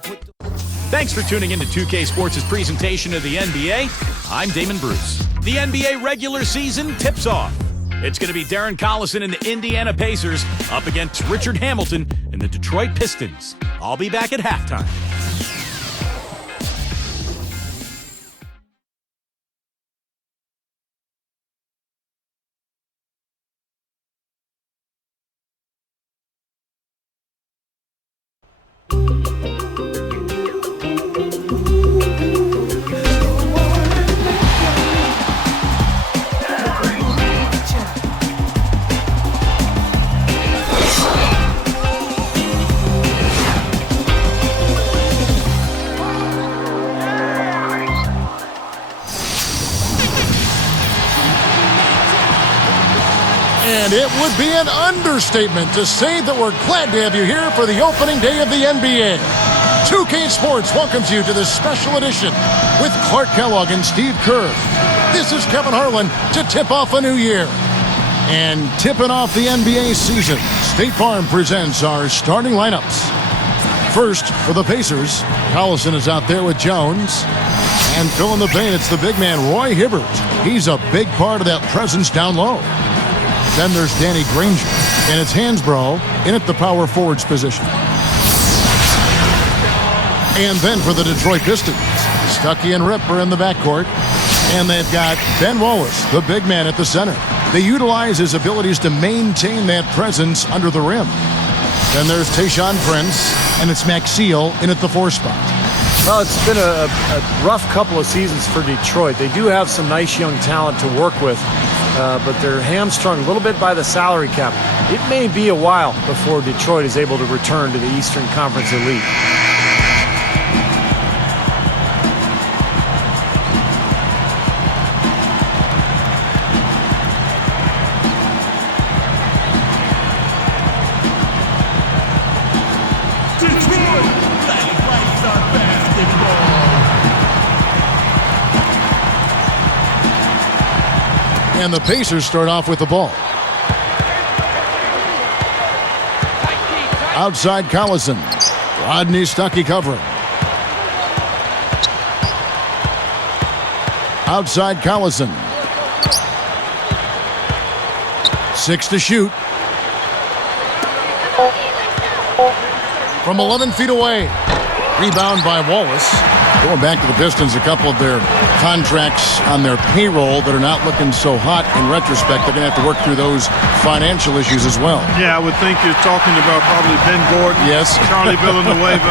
Thanks for tuning in to 2K Sports' presentation of the NBA. I'm Damon Bruce. The NBA regular season tips off. It's going to be Darren Collison and the Indiana Pacers up against Richard Hamilton and the Detroit Pistons. I'll be back at halftime. And it would be an understatement to say that we're glad to have you here for the opening day of the NBA. 2K Sports welcomes you to this special edition with Clark Kellogg and Steve Kerr. This is Kevin Harlan to tip off a new year. And tipping off the NBA season, State Farm presents our starting lineups. First, for the Pacers, Collison is out there with Jones. And filling the paint, it's the big man, Roy Hibbert. He's a big part of that presence down low. Then there's Danny Granger, and it's Hansbrough in at the power forwards position. And then for the Detroit Pistons, Stuckey and Rip are in the backcourt, and they've got Ben Wallace, the big man, at the center. They utilize his abilities to maintain that presence under the rim. Then there's Tayshaun Prince, and it's Maxeel in at the 4 spot. Well, it's been a rough couple of seasons for Detroit. They do have some nice young talent to work with. But they're hamstrung a little bit by the salary cap. It may be a while before Detroit is able to return to the Eastern Conference Elite. And the Pacers start off with the ball. Outside Collison. Rodney Stuckey covering. Outside Collison. 6 to shoot. From 11 feet away. Rebound by Wallace. Going back to the Pistons, a couple of their contracts on their payroll that are not looking so hot in retrospect. They're going to have to work through those financial issues as well. Yeah, I would think you're talking about probably Ben Gordon, yes, Charlie Villanueva,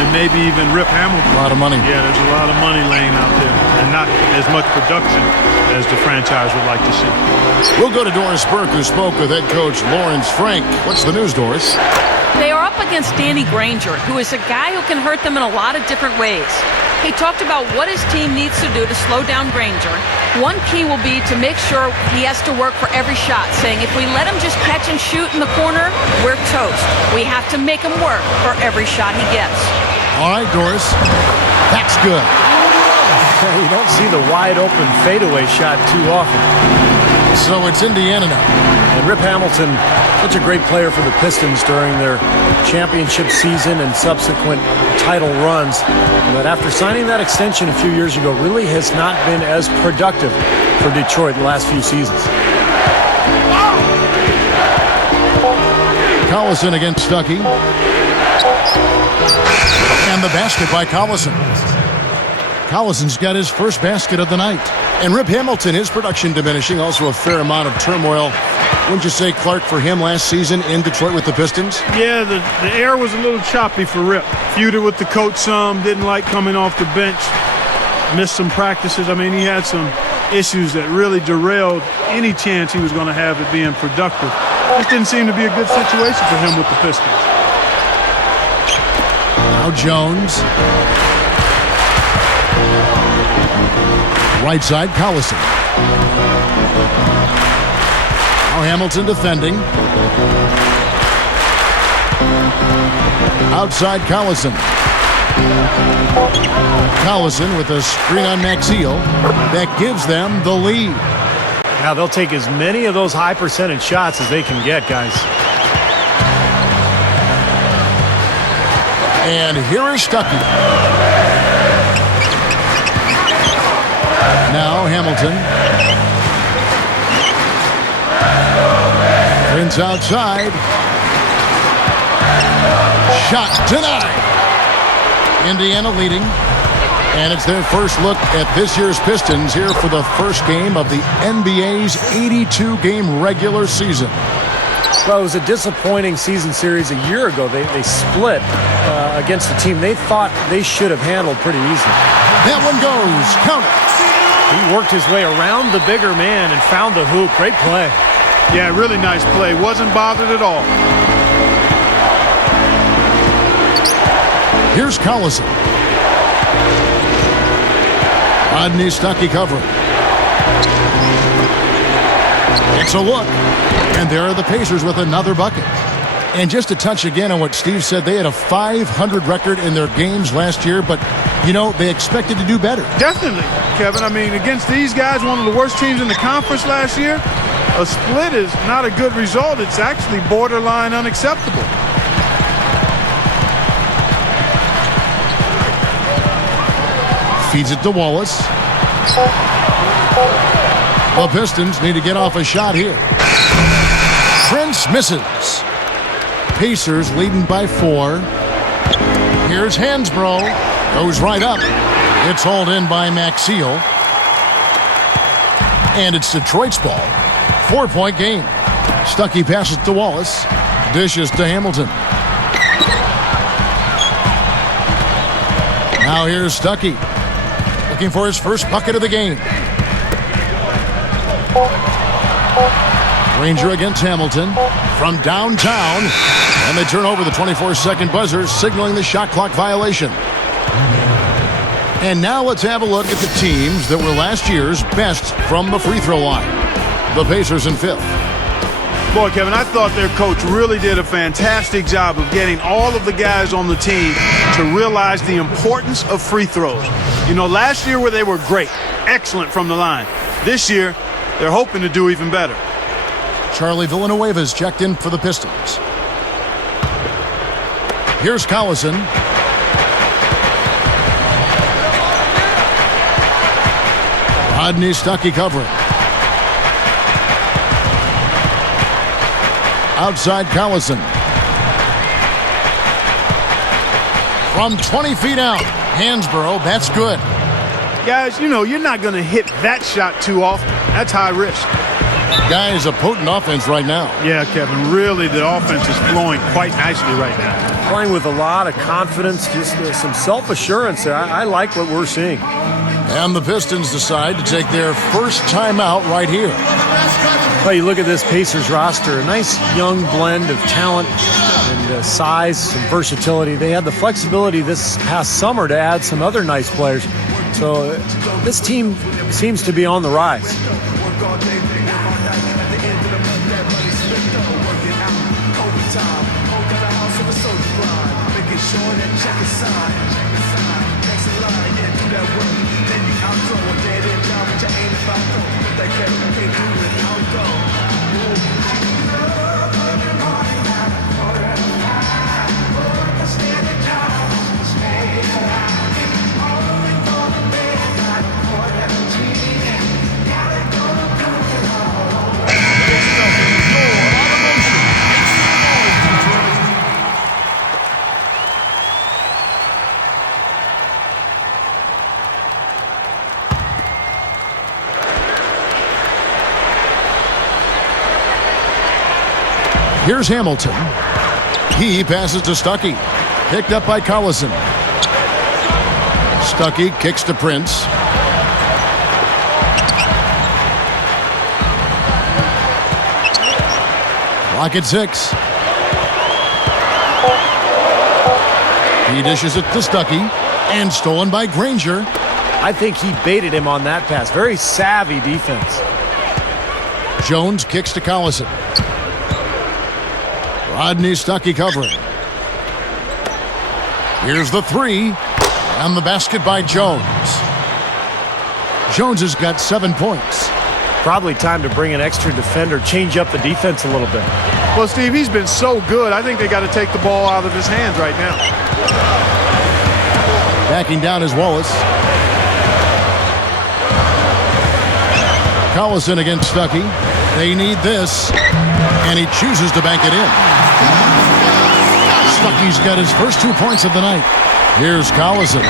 and maybe even Rip Hamilton. A lot of money. Yeah, there's a lot of money laying out there, and not as much production as the franchise would like to see. We'll go to Doris Burke, who spoke with head coach Lawrence Frank. What's the news, Doris? They are up against Danny Granger, who is a guy who can hurt them in a lot of different ways. He talked about what his team needs to do to slow down Granger. One key will be to make sure he has to work for every shot, saying if we let him just catch and shoot in the corner, we're toast. We have to make him work for every shot he gets. All right, Doris. That's good. You don't see the wide open fadeaway shot too often. So it's Indiana now. And Rip Hamilton, such a great player for the Pistons during their championship season and subsequent title runs. But after signing that extension a few years ago, really has not been as productive for Detroit the last few seasons. Collison against Stuckey. And the basket by Collison. Collison's got his first basket of the night. And Rip Hamilton, his production diminishing, also a fair amount of turmoil. Wouldn't you say, Clark, for him last season in Detroit with the Pistons? Yeah, the air was a little choppy for Rip. Feuded with the coach some, didn't like coming off the bench, missed some practices. I mean, he had some issues that really derailed any chance he was going to have at being productive. This didn't seem to be a good situation for him with the Pistons. Now Jones. Right side, Collison. Now Hamilton defending. Outside Collison. Collison with a screen on Maxeel. That gives them the lead. Now they'll take as many of those high percentage shots as they can get, guys. And here is Stuckey. Now Hamilton. Prince outside. Shot denied. Indiana leading. And it's their first look at this year's Pistons here for the first game of the NBA's 82-game regular season. Well, it was a disappointing season series a year ago. They split against a team they thought they should have handled pretty easily. That one goes. Count it. He worked his way around the bigger man and found the hoop. Great play. Yeah, really nice play. Wasn't bothered at all. Here's Collison. Rodney Stuckey covering. It's a look. And there are the Pacers with another bucket. And just to touch again on what Steve said, they had a .500 record in their games last year, but, you know, they expected to do better. Definitely, Kevin. I mean, against these guys, one of the worst teams in the conference last year, a split is not a good result. It's actually borderline unacceptable. Feeds it to Wallace. The Pistons need to get off a shot here. Prince misses. Pacers leading by 4. Here's Hansbrough. Goes right up. It's hauled in by Maxiel. And it's Detroit's ball. 4-point game. Stuckey passes to Wallace. Dishes to Hamilton. Now here's Stuckey. Looking for his first bucket of the game. Granger against Hamilton from downtown. And they turn over the 24-second buzzer, signaling the shot clock violation. And now let's have a look at the teams that were last year's best from the free throw line. The Pacers in 5th. Boy, Kevin, I thought their coach really did a fantastic job of getting all of the guys on the team to realize the importance of free throws. You know, last year where they were great, excellent from the line. This year, they're hoping to do even better. Charlie Villanueva's checked in for the Pistons. Here's Collison. Rodney Stuckey covering. Outside Collison. From 20 feet out. Hansbrough, that's good. Guys, you know, you're not going to hit that shot too often. That's high risk. Guy is a potent offense right now. Yeah, Kevin, really the offense is flowing quite nicely right now. Playing with a lot of confidence, just some self-assurance there. I like what we're seeing. And the Pistons decide to take their first timeout right here. Well, you look at this Pacers roster, a nice young blend of talent and size and versatility. They had the flexibility this past summer to add some other nice players. So this team seems to be on the rise. Here's Hamilton. He passes to Stuckey. Picked up by Collison. Stuckey kicks to Prince. Clock at 6. He dishes it to Stuckey. And stolen by Granger. I think he baited him on that pass. Very savvy defense. Jones kicks to Collison. Rodney Stuckey covering. Here's the 3. And the basket by Jones. Jones has got 7 points. Probably time to bring an extra defender, change up the defense a little bit. Well, Steve, he's been so good. I think they got to take the ball out of his hands right now. Backing down is Wallace. Collison against Stuckey. They need this, and he chooses to bank it in. Stuckey's got his first 2 points of the night. Here's Collison.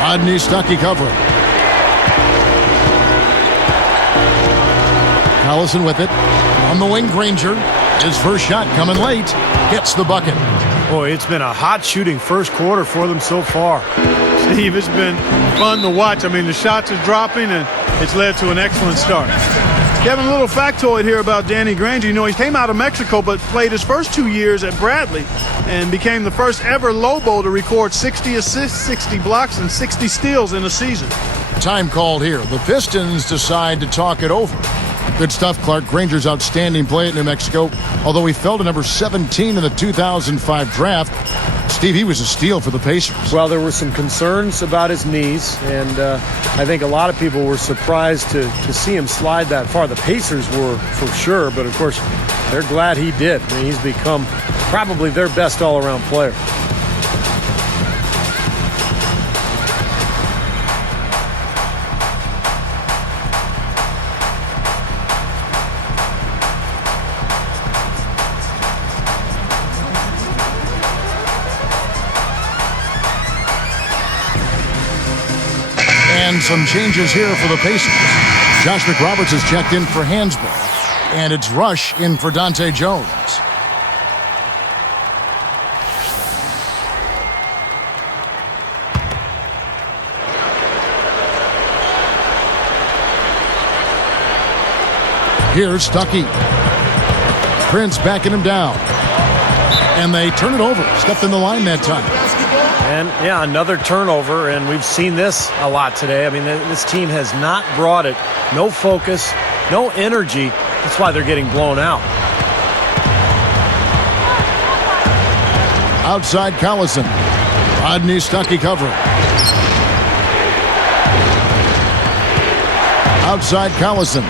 Rodney Stuckey covering. Collison with it. On the wing, Granger. His first shot coming late. Gets the bucket. Boy, it's been a hot shooting first quarter for them so far. Steve, it's been fun to watch. I mean, the shots are dropping, and it's led to an excellent start. Kevin, a little factoid here about Danny Granger. You know, he came out of Mexico but played his first 2 years at Bradley and became the first ever Lobo to record 60 assists, 60 blocks, and 60 steals in a season. Time called here. The Pistons decide to talk it over. Good stuff, Clark. Granger's outstanding play at New Mexico. Although he fell to number 17 in the 2005 draft, Steve, he was a steal for the Pacers. Well, there were some concerns about his knees, and I think a lot of people were surprised to see him slide that far. The Pacers were for sure, but of course, they're glad he did. I mean, he's become probably their best all-around player. And some changes here for the Pacers. Josh McRoberts has checked in for Hansbrough. And it's Rush in for Dante Jones. Here's Stuckey. Prince backing him down. And they turn it over. Stepped in the line that time. And, yeah, another turnover, and we've seen this a lot today. I mean, this team has not brought it. No focus, no energy. That's why they're getting blown out. Outside Collison. Rodney Stuckey covering. Outside Collison.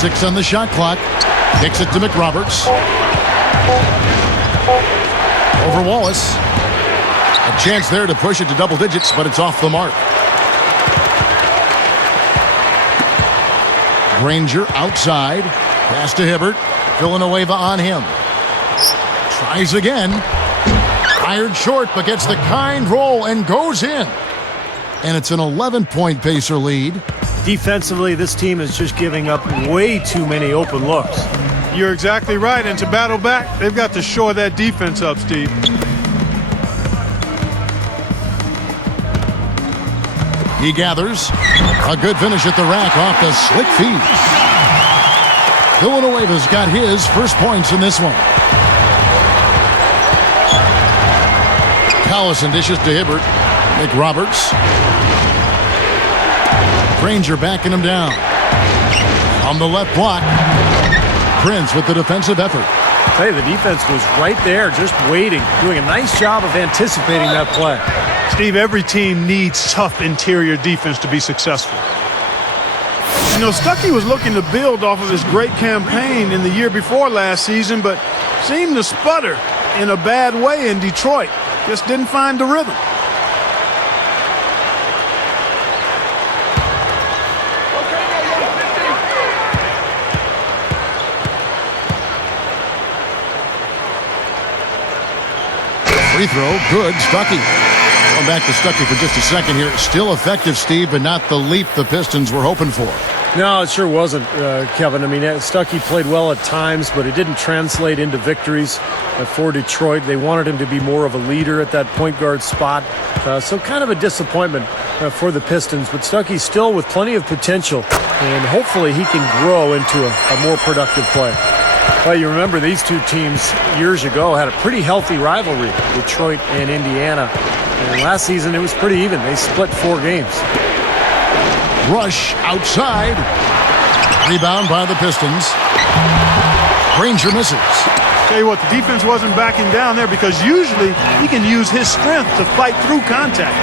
6 on the shot clock. Kicks it to McRoberts. Over Wallace. A chance there to push it to double digits, but it's off the mark. Granger outside. Pass to Hibbert. Villanueva on him. Tries again. Fired short, but gets the kind roll and goes in. And it's an 11-point Pacer lead. Defensively, this team is just giving up way too many open looks. You're exactly right, and to battle back, they've got to shore that defense up, Steve. He gathers. A good finish at the rack off the slick feed. Villanueva's got his first points in this one. Collison dishes to Hibbert. McRoberts. Granger backing him down. On the left block. Prince with the defensive effort. I tell you, the defense was right there, just waiting, doing a nice job of anticipating that play. Steve, every team needs tough interior defense to be successful. You know, Stuckey was looking to build off of his great campaign in the year before last season, but seemed to sputter in a bad way in Detroit. Just didn't find the rhythm. Free throw, good. Stuckey. Going back to Stuckey for just a second here. Still effective, Steve, but not the leap the Pistons were hoping for. No, it sure wasn't, Kevin. I mean, Stuckey played well at times, but it didn't translate into victories for Detroit. They wanted him to be more of a leader at that point guard spot. So kind of a disappointment for the Pistons, but Stuckey's still with plenty of potential, and hopefully he can grow into a more productive play. Well, you remember these two teams years ago had a pretty healthy rivalry, Detroit and Indiana. And last season it was pretty even. They split 4 games. Rush outside. Rebound by the Pistons. Granger misses. Tell you what, the defense wasn't backing down there because usually he can use his strength to fight through contact.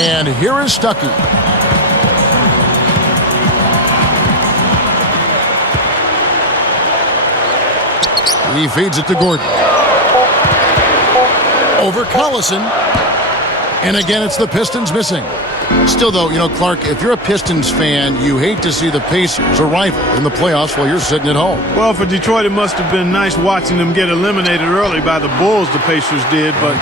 And here is Stuckey. He feeds it to Gordon. Over Collison. And again, it's the Pistons missing. Still, though, Clark, if you're a Pistons fan, you hate to see the Pacers, a rival, in the playoffs while you're sitting at home. Well, for Detroit, it must have been nice watching them get eliminated early by the Bulls, the Pacers did, but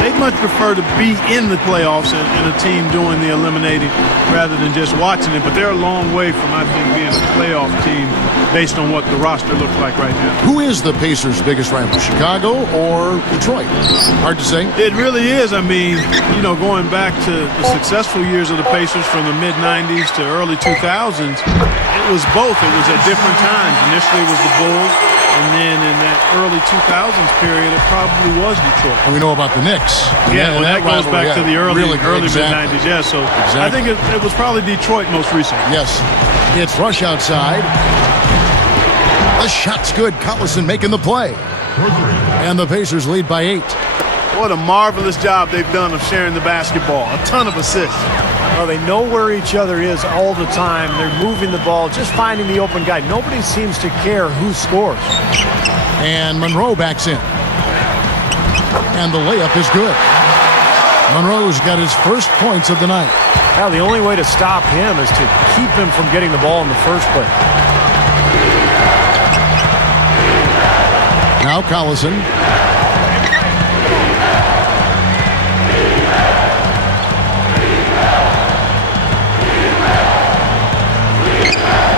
they'd much prefer to be in the playoffs and a team doing the eliminating rather than just watching it. But they're a long way from, I think, being a playoff team based on what the roster looks like right now. Who is the Pacers' biggest rival, Chicago or Detroit? Hard to say. It really is. I mean, going back to the successful years of the Pacers from the mid-'90s to early 2000s, it was both. It was at different times. Initially, it was the Bulls. And then in that early 2000s period, it probably was Detroit. And we know about the Knicks. Yeah, well, that goes back to the early exactly. mid-'90s. Yeah, so exactly. I think it was probably Detroit most recently. Yes. It's rush outside. The shot's good. Collison making the play. And the Pacers lead by 8. What a marvelous job they've done of sharing the basketball. A ton of assists. Well, they know where each other is all the time. They're moving the ball, just finding the open guy. Nobody seems to care who scores. And Monroe backs in. And the layup is good. Monroe's got his first points of the night. Well, the only way to stop him is to keep him from getting the ball in the first place. Now Collison.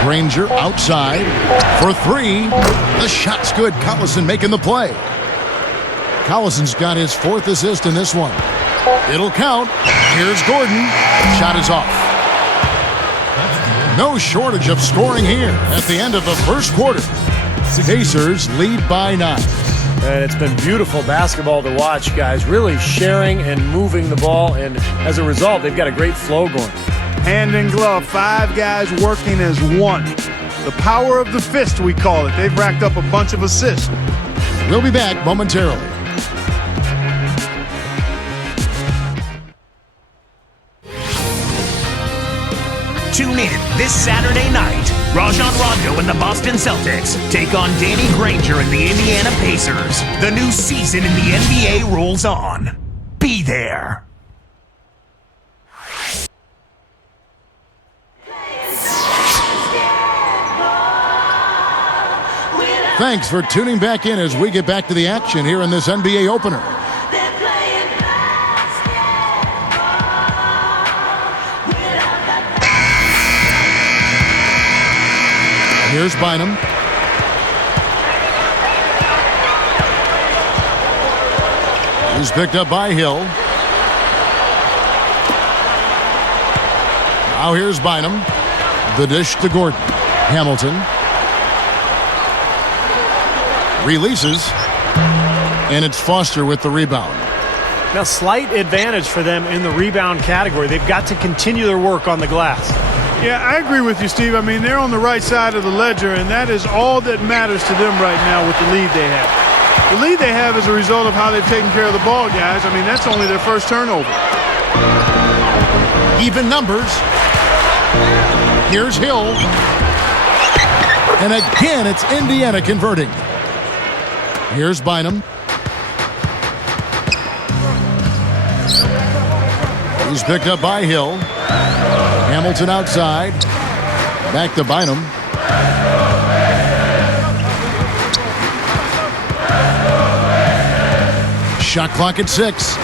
Granger outside for 3. The shot's good. Collison making the play. Collison's got his 4th assist in this one. It'll count. Here's Gordon. Shot is off. No shortage of scoring here at the end of the first quarter. Pacers lead by 9. And it's been beautiful basketball to watch, guys. Really sharing and moving the ball. And as a result, they've got a great flow going. Hand in glove, 5 guys working as one. The power of the fist, we call it. They've racked up a bunch of assists. We'll be back momentarily. Tune in this Saturday night. Rajon Rondo and the Boston Celtics take on Danny Granger and the Indiana Pacers. The new season in the NBA rolls on. Be there. Thanks for tuning back in as we get back to the action here in this NBA opener. Here's Bynum. He's picked up by Hill. Now here's Bynum. The dish to Gordon. Hamilton. Releases. And it's Foster with the rebound. Now, slight advantage for them in the rebound category. They've got to continue their work on the glass. Yeah, I agree with you, Steve. I mean, they're on the right side of the ledger, and that is all that matters to them right now with the lead they have. The lead they have is a result of how they've taken care of the ball, guys. I mean, that's only their first turnover. Even numbers. Here's Hill. And again, it's Indiana converting. Here's Bynum. He's picked up by Hill. Hamilton outside. Back to Bynum. Shot clock at 6.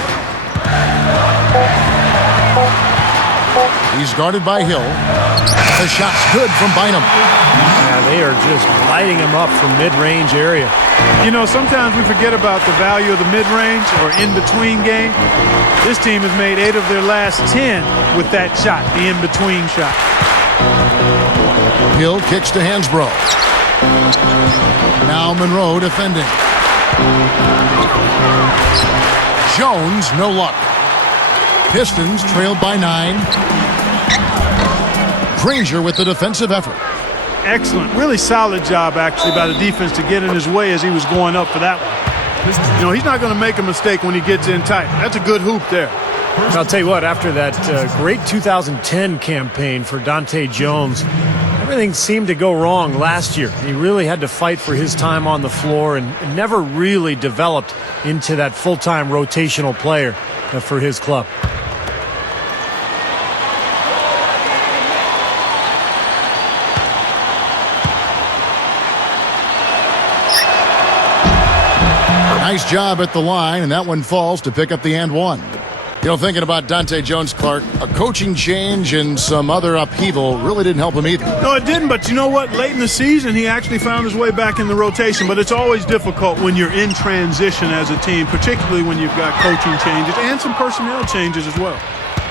He's guarded by Hill. The shot's good from Bynum. Yeah, they are just lighting him up from mid-range area. You know, sometimes we forget about the value of the mid-range or in-between game. This team has made 8 of their last 10 with that shot, the in-between shot. Hill kicks to Hansbrough. Now Monroe defending. Jones, no luck. Pistons trailed by 9. Granger with the defensive effort. Excellent. Really solid job, actually, by the defense to get in his way as he was going up for that one. You know, he's not going to make a mistake when he gets in tight. That's a good hoop there. I'll tell you what, after that great 2010 campaign for Dante Jones, Everything seemed to go wrong last year. He really had to fight for his time on the floor and never really developed into that full-time rotational player for his club. Nice job at the line, and that one falls to pick up the and one. You know, thinking about Dante Jones, Clark, a coaching change and some other upheaval really didn't help him either. No, it didn't, but you know what? Late in the season, he actually found his way back in the rotation, but it's always difficult when you're in transition as a team, particularly when you've got coaching changes and some personnel changes as well.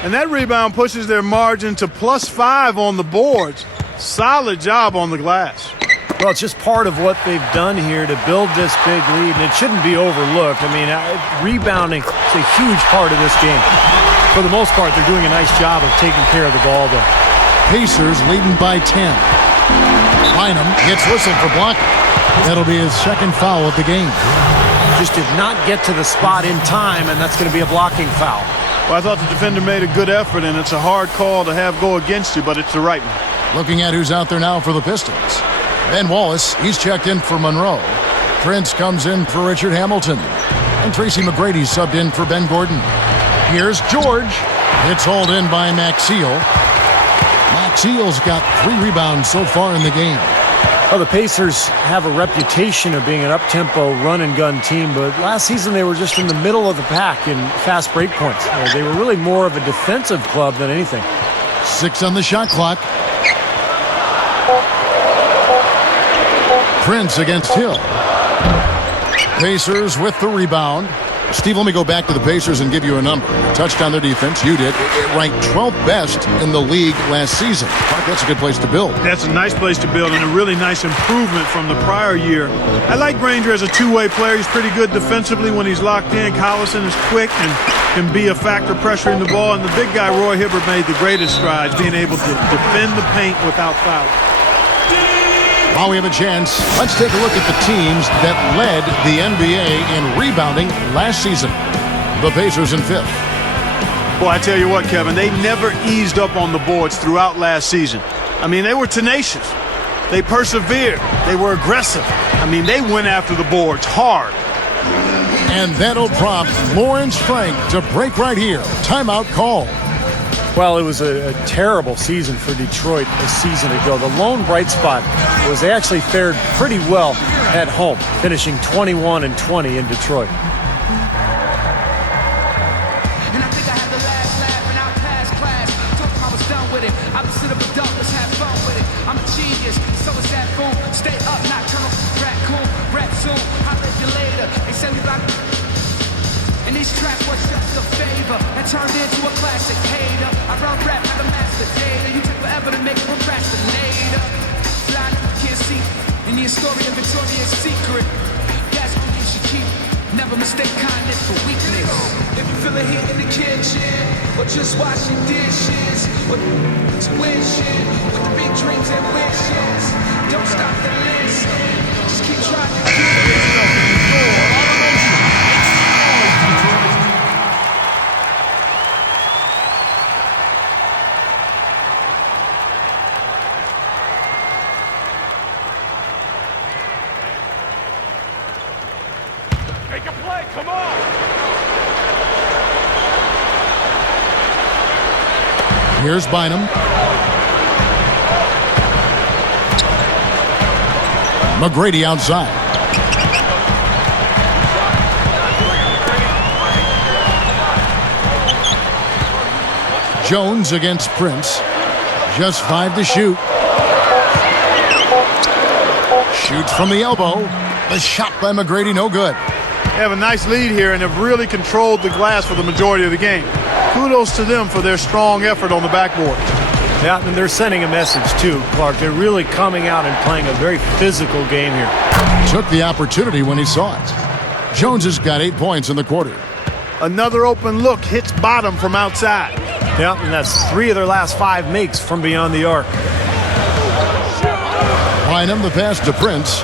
And that rebound pushes their margin to +5 on the boards. Solid job on the glass. Well, it's just part of what they've done here to build this big lead, and it shouldn't be overlooked. I mean, rebounding is a huge part of this game. For the most part, they're doing a nice job of taking care of the ball, though. Pacers leading by 10. Bynum gets whistled for blocking. That'll be his second foul of the game. Just did not get to the spot in time, and that's going to be a blocking foul. Well, I thought the defender made a good effort, and it's a hard call to have go against you, but it's the right one. Looking at who's out there now for the Pistons. Ben Wallace, he's checked in for Monroe. Prince comes in for Richard Hamilton. And Tracy McGrady subbed in for Ben Gordon. Here's George. It's hauled in by Maxiel. Maxiel's got 3 rebounds so far in the game. Well, the Pacers have a reputation of being an up-tempo run-and-gun team, but last season they were just in the middle of the pack in fast break points. They were really more of a defensive club than anything. 6 on the shot clock. Prince against Hill. Pacers with the rebound. Steve, let me go back to the Pacers and give you a number. You touched on their defense. You did. It ranked 12th best in the league last season. That's a good place to build. That's a nice place to build and a really nice improvement from the prior year. I like Granger as a two-way player. He's pretty good defensively when he's locked in. Collison is quick and can be a factor pressuring the ball. And the big guy, Roy Hibbert, made the greatest strides, being able to defend the paint without fouling. While we have a chance, let's take a look at the teams that led the NBA in rebounding last season. The Pacers in 5th. Boy, I tell you what, Kevin, they never eased up on the boards throughout last season. I mean, they were tenacious. They persevered. They were aggressive. I mean, they went after the boards hard. And that'll prompt Lawrence Frank to break right here. Timeout call. Well, it was a terrible season for Detroit a season ago. The lone bright spot was they actually fared pretty well at home, finishing 21-20 in Detroit. And I think I had the last laugh and I passed class. Told them I was done with it. I was sit up adult, let's have fun with it. I'm a genius, so is that boom. Stay up, nocturnal, raccoon, rap soon. I'll live you later. They say we rock. And these tracks were just a favor and turned into a classic hater. I run rap like a master data. You take forever to make a procrastinator. Blind, can't see. And the story of Victoria's Secret. That's what you should keep. Never mistake kindness for weakness. If you feel the heat in the kitchen, or just washing dishes, or wishing with the big dreams and wishes, don't stop to listen. Just keep trying to get it. Make a play, come on! Here's Bynum. McGrady outside. Jones against Prince. Just 5 to shoot. Shoots from the elbow. The shot by McGrady, no good. They have a nice lead here and have really controlled the glass for the majority of the game. Kudos to them for their strong effort on the backboard. Yeah, and they're sending a message too, Clark. They're really coming out and playing a very physical game here. Took the opportunity when he saw it. Jones has got 8 points in the quarter. Another open look hits bottom from outside. Yeah, and that's 3 of their last 5 makes from beyond the arc. Bynum the pass to Prince.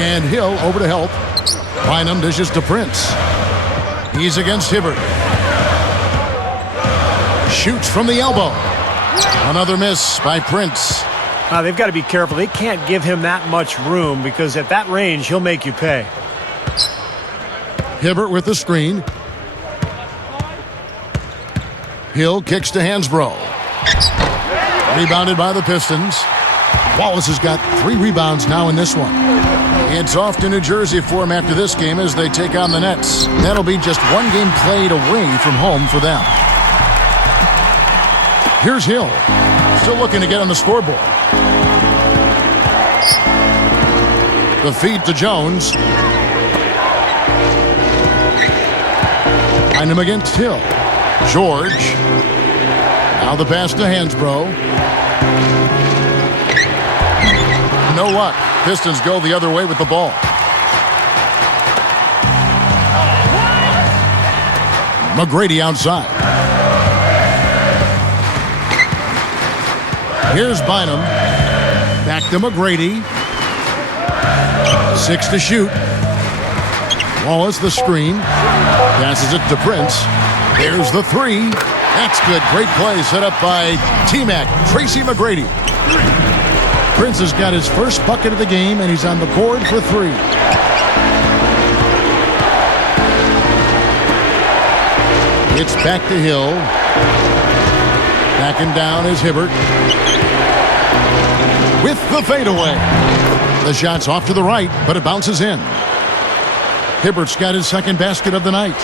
And Hill over to help. Bynum dishes to Prince. He's against Hibbert. Shoots from the elbow. Another miss by Prince. They've got to be careful. They can't give him that much room because at that range, he'll make you pay. Hibbert with the screen. Hill kicks to Hansbrough. Rebounded by the Pistons. Wallace has got 3 rebounds now in this one. It's off to New Jersey for him after this game as they take on the Nets. That'll be just 1 game played away from home for them. Here's Hill. Still looking to get on the scoreboard. The feed to Jones. Find him against Hill. George. Now the pass to Hansbrough. No luck. Pistons go the other way with the ball. McGrady outside. Here's Bynum. Back to McGrady. 6 to shoot. Wallace the screen. Passes it to Prince. There's the 3. That's good. Great play set up by T-Mac. Tracy McGrady. Prince has got his first bucket of the game, and he's on the board for 3. It's back to Hill. Backing down is Hibbert. With the fadeaway. The shot's off to the right, but it bounces in. Hibbert's got his second basket of the night.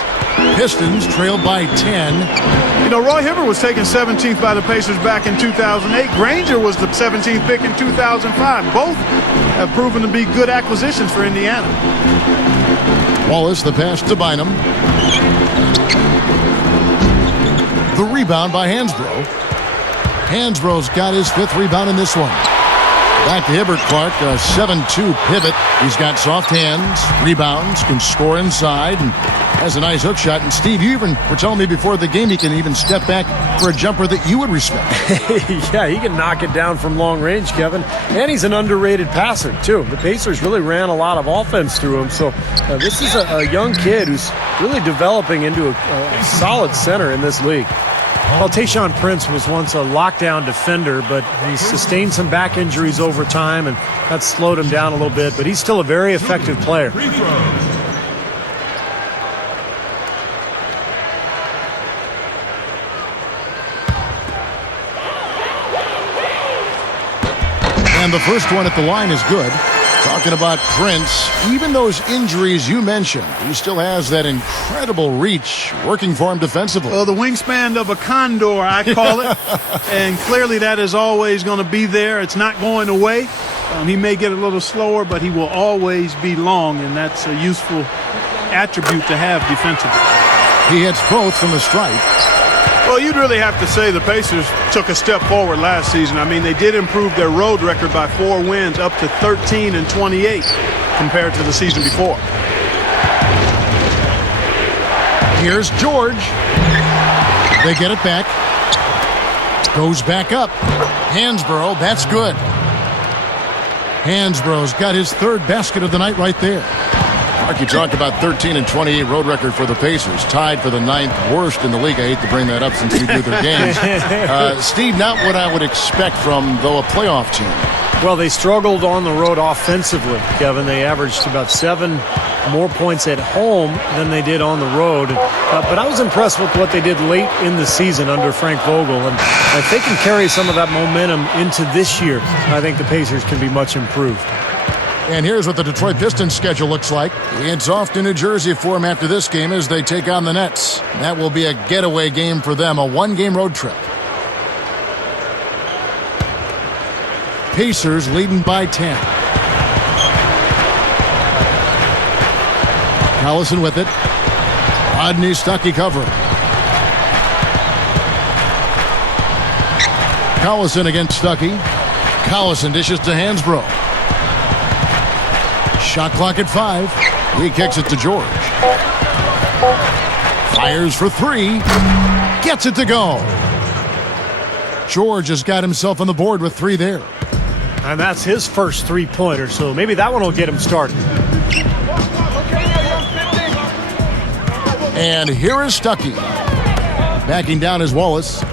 Pistons trailed by 10. You know, Roy Hibbert was taken 17th by the Pacers back in 2008. Granger was the 17th pick in 2005. Both have proven to be good acquisitions for Indiana. Wallace, the pass to Bynum. The rebound by Hansbrough. Hansbrough's got his 5th rebound in this one. Back to Hibbert, Clark, a 7-2 pivot. He's got soft hands, rebounds, can score inside, and has a nice hook shot. And Steve, you even were telling me before the game he can even step back for a jumper that you would respect. Yeah, he can knock it down from long range, Kevin. And he's an underrated passer, too. The Pacers really ran a lot of offense through him. So this is a young kid who's really developing into a solid center in this league. Well, Tayshaun Prince was once a lockdown defender, but he's sustained some back injuries over time, and that's slowed him down a little bit, but he's still a very effective player. And the first one at the line is good. Talking about Prince, even those injuries you mentioned, he still has that incredible reach working for him defensively. Well, the wingspan of a condor, I call it. And clearly that is always going to be there. It's not going away. He may get a little slower, but he will always be long, and that's a useful attribute to have defensively. He hits both from the stripe. Well, you'd really have to say the Pacers took a step forward last season. I mean, they did improve their road record by 4 wins up to 13-28 compared to the season before. Here's George. They get it back. Goes back up. Hansbrough, that's good. Hansbrough's got his 3rd basket of the night right there. Mark, you talked about 13-28 road record for the Pacers, tied for the 9th worst in the league. I hate to bring that up since we do their games. Steve, not what I would expect from, though, a playoff team. Well, they struggled on the road offensively, Kevin. They averaged about 7 more points at home than they did on the road. But I was impressed with what they did late in the season under Frank Vogel. And if they can carry some of that momentum into this year, I think the Pacers can be much improved. And here's what the Detroit Pistons schedule looks like. It's off to New Jersey for them after this game as they take on the Nets. That will be a getaway game for them, a 1-game road trip. Pacers leading by 10. Collison with it. Rodney Stuckey covering. Collison against Stuckey. Collison dishes to Hansbrough. Shot clock at 5. He kicks it to George. Fires for 3. Gets it to go. George has got himself on the board with 3 there. And that's his first 3-pointer, so maybe that one will get him started. And here is Stuckey. Backing down is Wallace.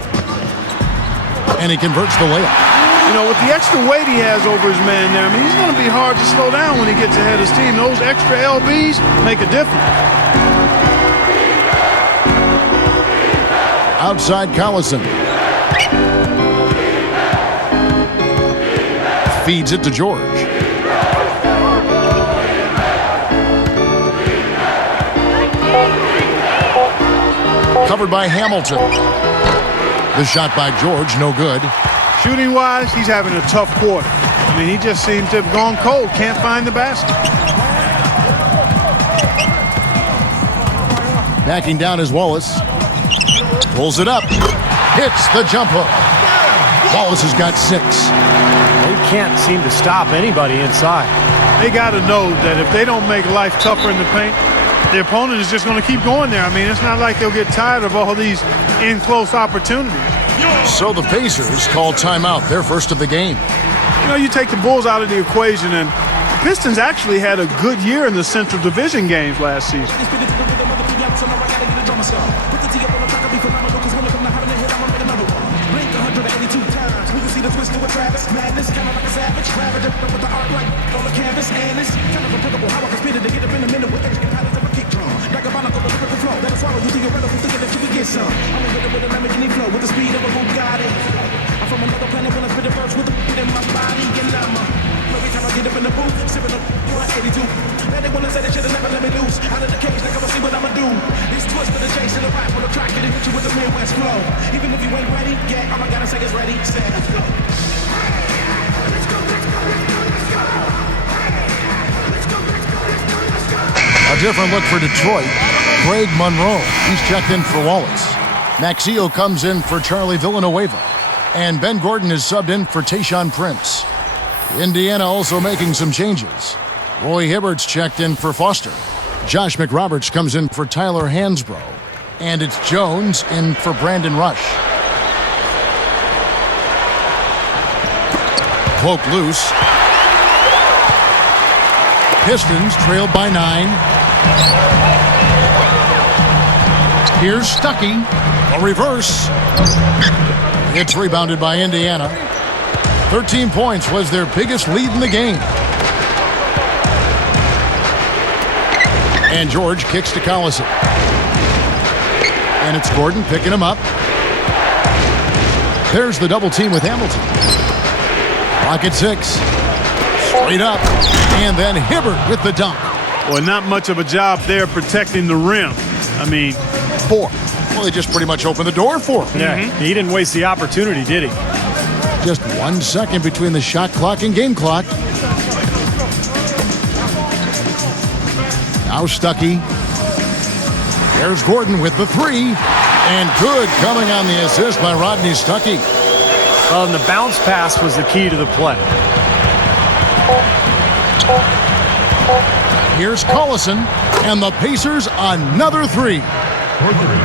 And he converts the layup. You know, with the extra weight he has over his man there, I mean, he's going to be hard to slow down when he gets ahead of his team. Those extra LBs make a difference. Outside Collison. Feeds it to George. Covered by Hamilton. The shot by George, no good. Shooting-wise, he's having a tough quarter. I mean, he just seems to have gone cold. Can't find the basket. Backing down is Wallace. Pulls it up. Hits the jump hook. Wallace has got 6. They can't seem to stop anybody inside. They got to know that if they don't make life tougher in the paint, the opponent is just going to keep going there. I mean, it's not like they'll get tired of all these in-close opportunities. So the Pacers call timeout, their first of the game. You know, you take the Bulls out of the equation, and the Pistons actually had a good year in the Central Division games last season. A different look for Detroit. Greg Monroe, he's checked in for Wallace. Maxio comes in for Charlie Villanueva. And Ben Gordon is subbed in for Tayshaun Prince. Indiana also making some changes. Roy Hibbert's checked in for Foster. Josh McRoberts comes in for Tyler Hansbrough. And it's Jones in for Brandon Rush. Poke loose. Pistons trailed by 9. Here's Stuckey. A reverse. It's rebounded by Indiana. 13 points was their biggest lead in the game. And George kicks to Collison. And it's Gordon picking him up. There's the double team with Hamilton. Clock at 6. Straight up. And then Hibbert with the dunk. Well, not much of a job there protecting the rim. I mean, poor. Well, they just pretty much opened the door for him. Yeah, he didn't waste the opportunity, did he? Just 1 second between the shot clock and game clock. Now Stuckey. There's Gordon with the 3. And good coming on the assist by Rodney Stuckey. Well, and the bounce pass was the key to the play. Here's Collison, and the Pacers another 3.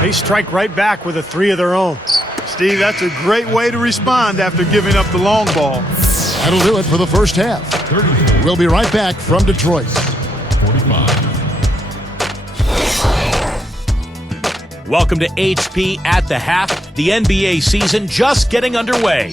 They strike right back with a 3 of their own. Steve, that's a great way to respond after giving up the long ball. That'll do it for the first half. We'll be right back from Detroit. 45. Welcome to HP at the half. The NBA season just getting underway.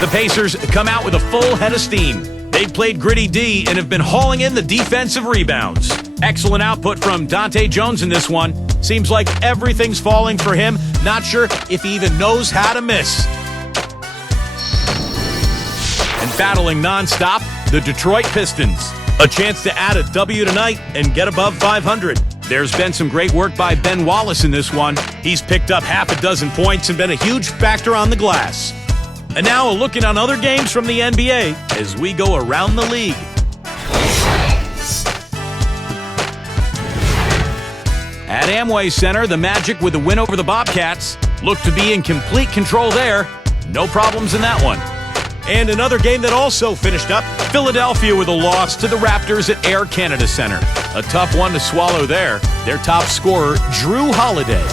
The Pacers come out with a full head of steam. They've played gritty D and have been hauling in the defensive rebounds. Excellent output from Dante Jones in this one. Seems like everything's falling for him. Not sure if he even knows how to miss. And battling nonstop, the Detroit Pistons. A chance to add a W tonight and get above 500. There's been some great work by Ben Wallace in this one. He's picked up half a dozen points and been a huge factor on the glass. And now a look in on other games from the NBA as we go around the league. At Amway Center, the Magic with a win over the Bobcats look to be in complete control there. No problems in that one. And another game that also finished up, Philadelphia with a loss to the Raptors at Air Canada Center. A tough one to swallow there. Their top scorer, Drew Holiday.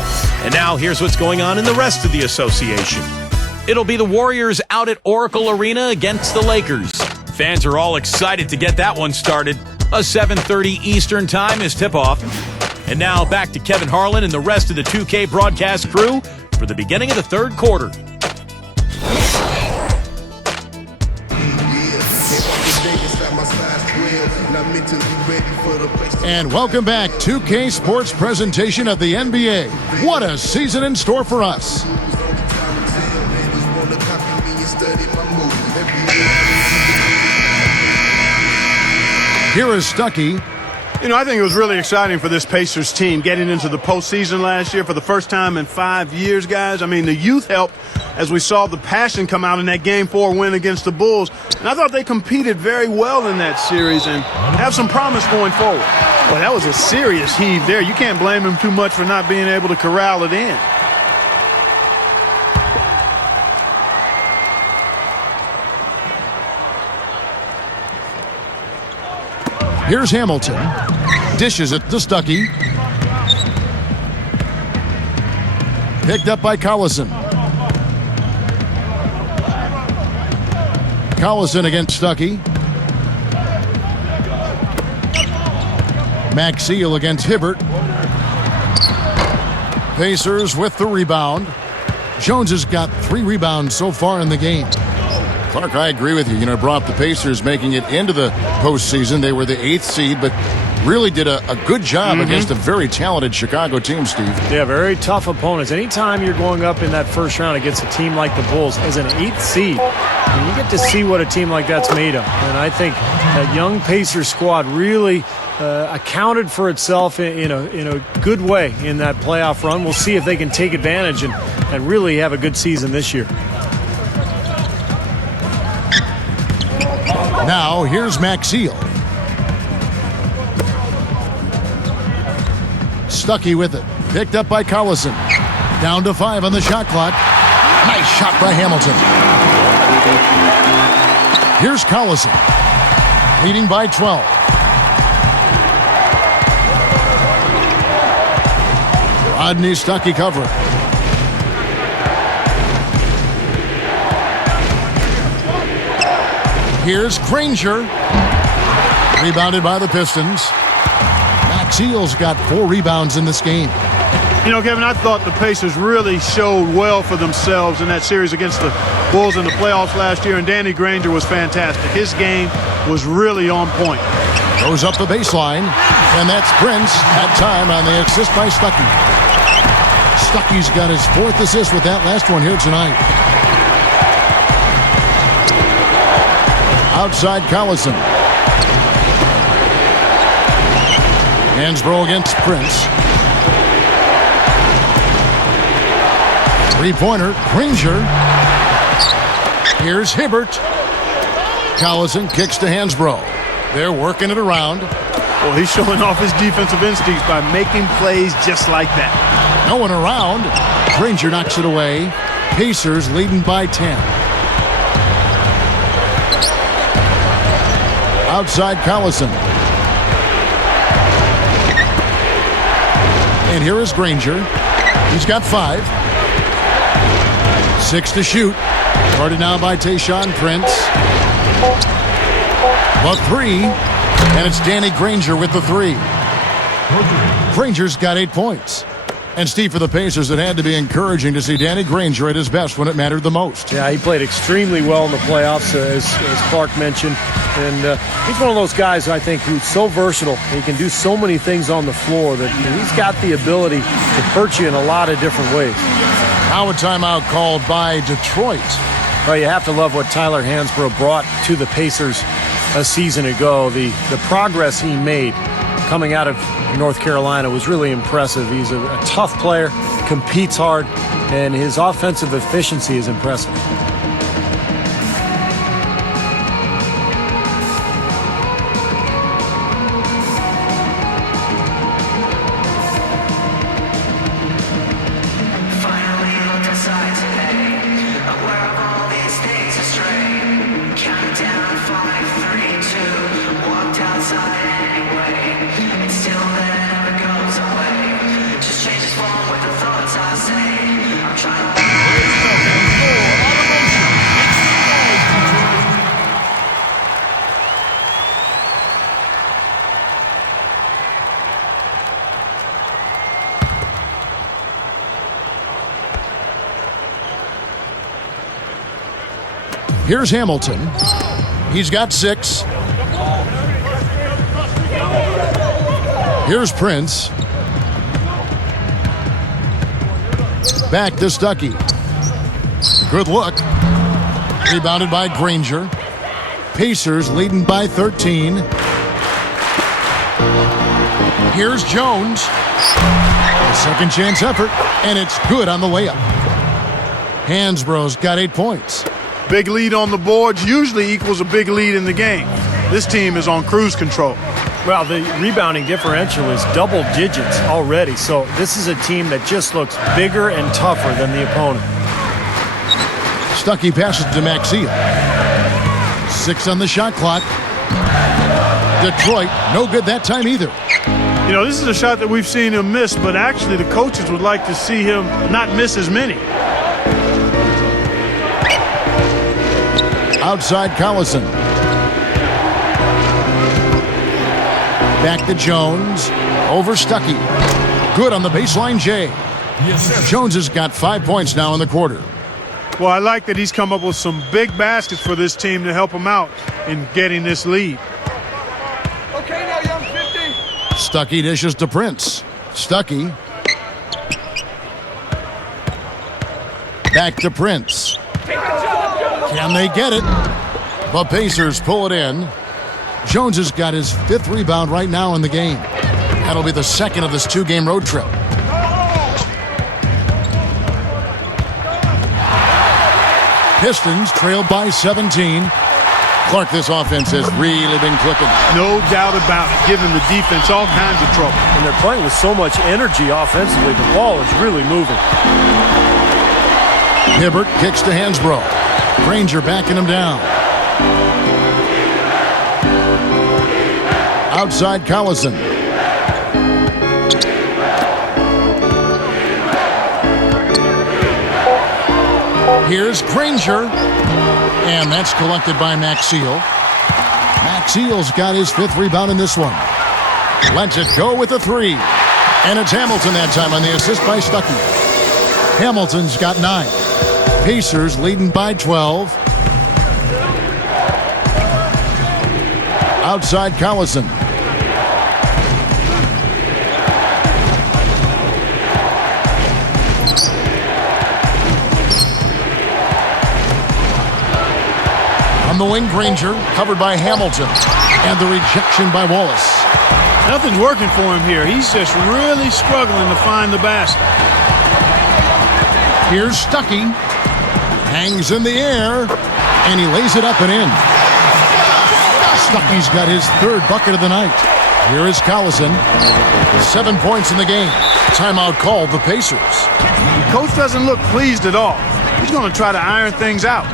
And now here's what's going on in the rest of the association. It'll be the Warriors out at Oracle Arena against the Lakers. Fans are all excited to get that one started. A 7:30 Eastern time is tip-off. And now back to Kevin Harlan and the rest of the 2K broadcast crew for the beginning of the third quarter. And welcome back to 2K Sports presentation of the NBA. What a season in store for us. Here is Stuckey. You know, I think it was really exciting for this Pacers team getting into the postseason last year for the first time in 5 years, guys. I mean, the youth helped as we saw the passion come out in that Game 4 win against the Bulls. And I thought they competed very well in that series and have some promise going forward. Well, that was a serious heave there. You can't blame them too much for not being able to corral it in. Here's Hamilton. Dishes it to Stuckey. Picked up by Collison. Collison against Stuckey. Maxeel against Hibbert. Pacers with the rebound. Jones has got 3 rebounds so far in the game. Clark, I agree with you. You know, it brought the Pacers making it into the postseason. They were the 8th seed, but really did a good job against a very talented Chicago team, Steve. Yeah, very tough opponents. Anytime you're going up in that first round against a team like the Bulls as an 8th seed, you get to see what a team like that's made of. And I think that young Pacers squad really accounted for itself in a good way in that playoff run. We'll see if they can take advantage and really have a good season this year. Now, here's Maxeel. Stuckey with it. Picked up by Collison. Down to 5 on the shot clock. Nice shot by Hamilton. Here's Collison. Leading by 12. Rodney Stuckey covering. Here's Granger. Rebounded by the Pistons. Maxeel's got 4 rebounds in this game. You know, Kevin, I thought the Pacers really showed well for themselves in that series against the Bulls in the playoffs last year, and Danny Granger was fantastic. His game was really on point. Goes up the baseline, and that's Prince at time on the assist by Stuckey. Stuckey's got his 4th assist with that last one here tonight. Outside Collison. Hansbrough against Prince. 3-pointer, Granger. Here's Hibbert. Collison kicks to Hansbrough. They're working it around. Well, he's showing off his defensive instincts by making plays just like that. No one around. Granger knocks it away. Pacers leading by 10. Outside Collison. And here is Granger. He's got 5. 6 to shoot. Guarded now by Tayshaun Prince. But 3. And it's Danny Granger with the 3. Granger's got 8 points. And Steve, for the Pacers, it had to be encouraging to see Danny Granger at his best when it mattered the most. Yeah, he played extremely well in the playoffs, as Clark mentioned. And he's one of those guys, I think, who's so versatile. He can do so many things on the floor that he's got the ability to hurt you in a lot of different ways. Now a timeout called by Detroit. Well, you have to love what Tyler Hansbrough brought to the Pacers a season ago. The progress he made coming out of North Carolina was really impressive. He's a tough player, competes hard, and his offensive efficiency is impressive. Here's Hamilton. He's got 6. Here's Prince. Back to Stuckey. Good look. Rebounded by Granger. Pacers leading by 13. Here's Jones. A second chance effort, and it's good on the layup. Hansborough's got 8 points. Big lead on the boards usually equals a big lead in the game. This team is on cruise control. Well, the rebounding differential is double digits already, so this is a team that just looks bigger and tougher than the opponent. Stuckey passes to Maxiel. 6 on the shot clock. Detroit, no good that time either. You know, this is a shot that we've seen him miss, but actually the coaches would like to see him not miss as many. Outside Collison. Back to Jones. Over Stuckey. Good on the baseline, Jay. Yes, sir. Jones has got 5 points now in the quarter. Well, I like that he's come up with some big baskets for this team to help him out in getting this lead. Okay, now, young 50. Stuckey dishes to Prince. Stuckey. Back to Prince. Can they get it? The Pacers pull it in. Jones has got his 5th rebound right now in the game. That'll be the 2nd of this 2-game road trip. Pistons trail by 17. Clark, this offense has really been clicking. No doubt about it, giving the defense all kinds of trouble. And they're playing with so much energy offensively. The ball is really moving. Hibbert kicks to Hansbrough. Granger backing him down. Outside Collison. Here's Granger. And that's collected by Maxiel. Maxiel's got his 5th rebound in this one. Lets it go with a 3. And it's Hamilton that time on the assist by Stuckey. Hamilton's got 9. Pacers leading by 12. Outside Collison. On the wing, Granger, covered by Hamilton. And the rejection by Wallace. Nothing's working for him here. He's just really struggling to find the basket. Here's Stuckey. Hangs in the air. And he lays it up and in. Stuckey's got his 3rd bucket of the night. Here is Collison. 7 points in the game. Timeout called the Pacers. The coach doesn't look pleased at all. He's going to try to iron things out.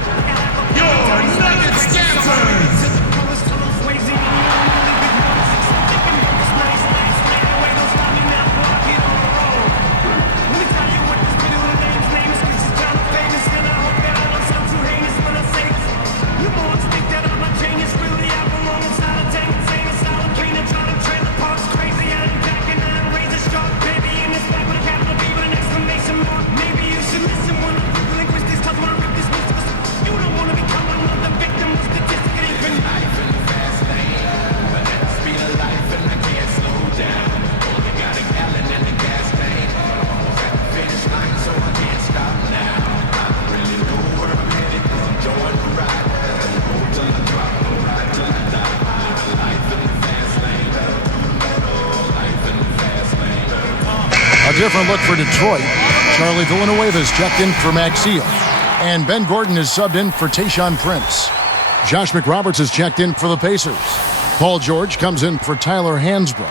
Different look for Detroit. Charlie Villanueva's checked in for Maxiel. And Ben Gordon is subbed in for Tayshaun Prince. Josh McRoberts is checked in for the Pacers. Paul George comes in for Tyler Hansbrough.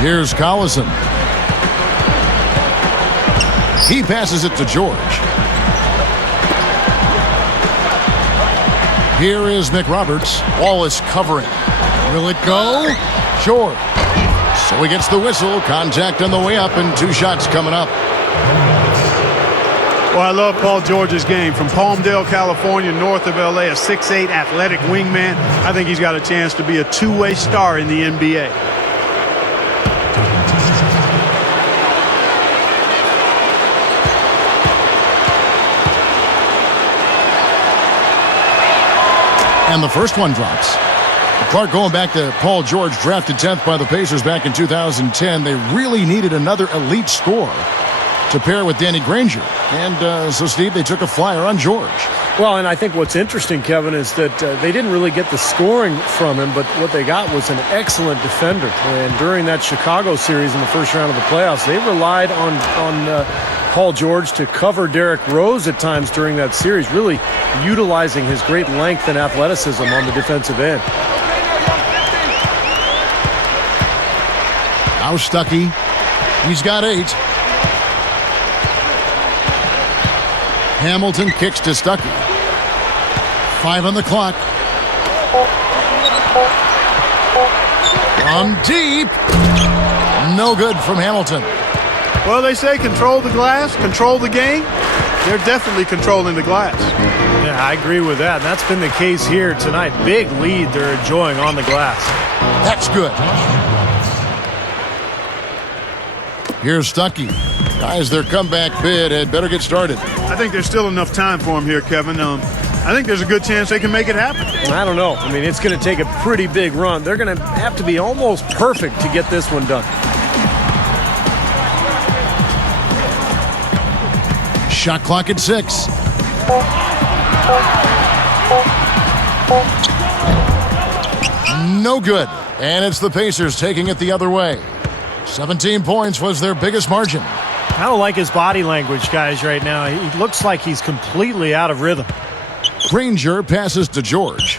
Here's Collison. He passes it to George. Here is McRoberts. Wallace covering. Will it go? Sure. So he gets the whistle. Contact on the way up and 2 shots coming up. Well, I love Paul George's game. From Palmdale, California, north of L.A., a 6'8" athletic wingman. I think he's got a chance to be a 2-way star in the NBA. And the first one drops. Clark, going back to Paul George, drafted 10th by the Pacers back in 2010. They really needed another elite scorer to pair with Danny Granger. And so, Steve, they took a flyer on George. Well, and I think what's interesting, Kevin, is that they didn't really get the scoring from him, but what they got was an excellent defender. And during that Chicago series in the first round of the playoffs, they relied on Paul George to cover Derrick Rose at times during that series, really utilizing his great length and athleticism on the defensive end. Now Stuckey. He's got 8. Hamilton kicks to Stuckey. 5 on the clock. From deep. No good from Hamilton. Well, they say control the glass, control the game. They're definitely controlling the glass. Yeah, I agree with that. That's been the case here tonight. Big lead they're enjoying on the glass. That's good. Here's Stuckey. Guys, their comeback bid had better get started. I think there's still enough time for them here, Kevin. I think there's a good chance they can make it happen. I don't know. I mean, it's going to take a pretty big run. They're going to have to be almost perfect to get this one done. Shot clock at 6. No good. And it's the Pacers taking it the other way. 17 points was their biggest margin. I don't like his body language, guys, right now. He looks like he's completely out of rhythm. Granger passes to George.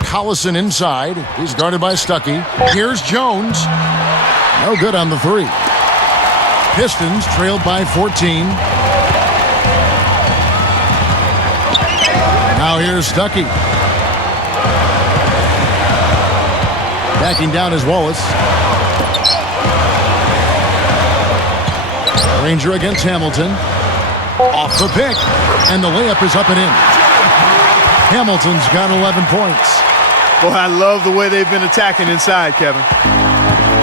Collison inside. He's guarded by Stuckey. Here's Jones. No good on the 3. Pistons trailed by 14. Now here's Stuckey. Backing down is Wallace. Granger against Hamilton. Off the pick. And the layup is up and in. Hamilton's got 11 points. Boy, I love the way they've been attacking inside, Kevin.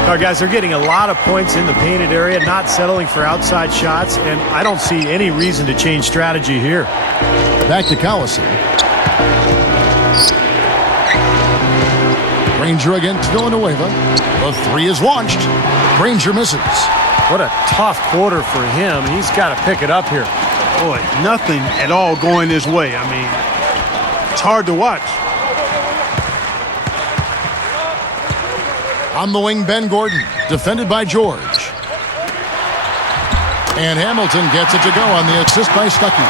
All right, guys, they're getting a lot of points in the painted area, not settling for outside shots, and I don't see any reason to change strategy here. Back to Collison. Granger against Villanueva. The 3 is launched. Granger misses. What a tough quarter for him. He's got to pick it up here. Boy, nothing at all going his way. I mean, it's hard to watch. On the wing, Ben Gordon, defended by George. And Hamilton gets it to go on the assist by Stuckey.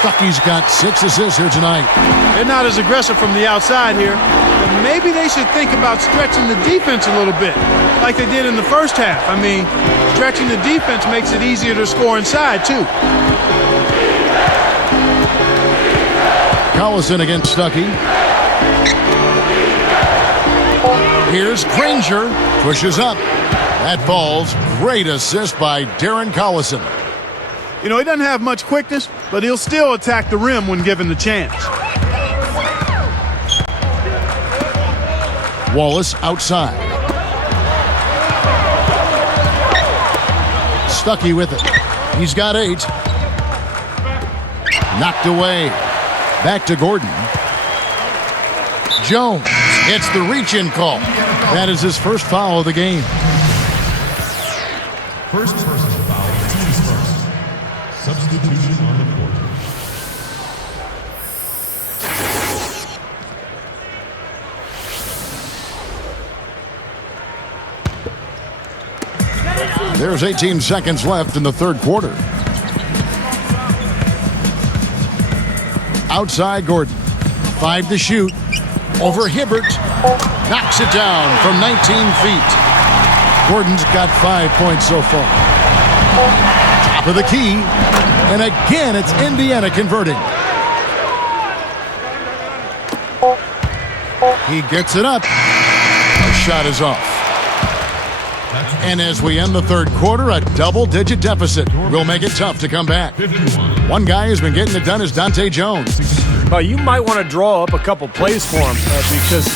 Stuckey's got 6 assists here tonight. They're not as aggressive from the outside here, but maybe they should think about stretching the defense a little bit, like they did in the first half. I mean, stretching the defense makes it easier to score inside, too. Collison against Stuckey. Here's Granger. Pushes up. That falls. Great assist by Darren Collison. You know, he doesn't have much quickness, but he'll still attack the rim when given the chance. Wallace outside. Stuckey with it. He's got 8. Knocked away. Back to Gordon. Jones gets the reach-in call. That is his first foul of the game. First personal foul, team's first. Substitution on the court. There's 18 seconds left in the third quarter. Outside Gordon. 5 to shoot. Over Hibbert. Knocks it down from 19 feet. Gordon's got 5 points so far. Top of the key. And again, it's Indiana converting. He gets it up. The shot is off. And as we end the third quarter, a double-digit deficit will make it tough to come back. One guy who's been getting it done is Dante Jones. Well, you might want to draw up a couple plays for him because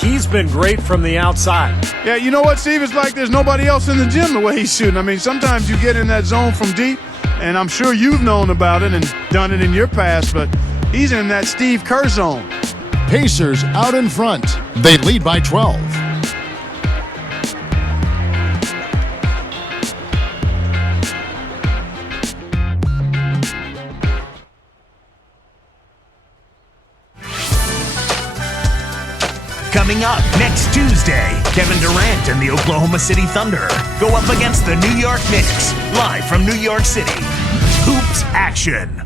he's been great from the outside. Yeah, you know what, Steve? It's like there's nobody else in the gym the way he's shooting. I mean, sometimes you get in that zone from deep, And I'm sure you've known about it and done it in your past, but he's in that Steve Kerr zone. Pacers out in front. They lead by 12. Coming up next Tuesday, Kevin Durant and the Oklahoma City Thunder go up against the New York Knicks, live from New York City. Hoops action.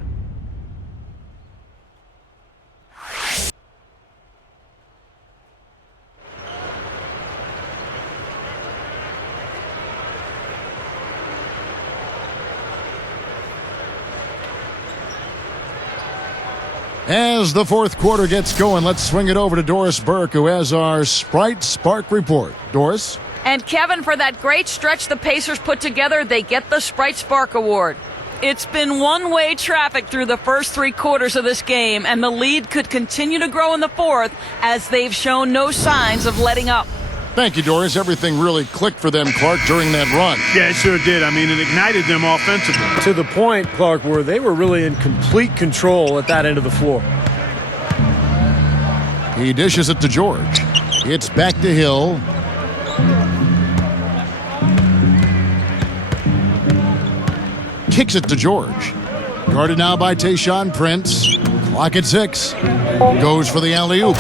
As the fourth quarter gets going, let's swing it over to Doris Burke, who has our Sprite Spark report. Doris? And Kevin, for that great stretch the Pacers put together, they get the Sprite Spark Award. It's been one-way traffic through the first three quarters of this game, and the lead could continue to grow in the fourth as they've shown no signs of letting up. Thank you, Doris. Everything really clicked for them, Clark, during that run. Yeah, it sure did. I mean, it ignited them offensively. To the point, Clark, where they were really in complete control at that end of the floor. He dishes it to George. It's back to Hill. Kicks it to George. Guarded now by Tayshaun Prince. Clock at 6. Goes for the alley-oop.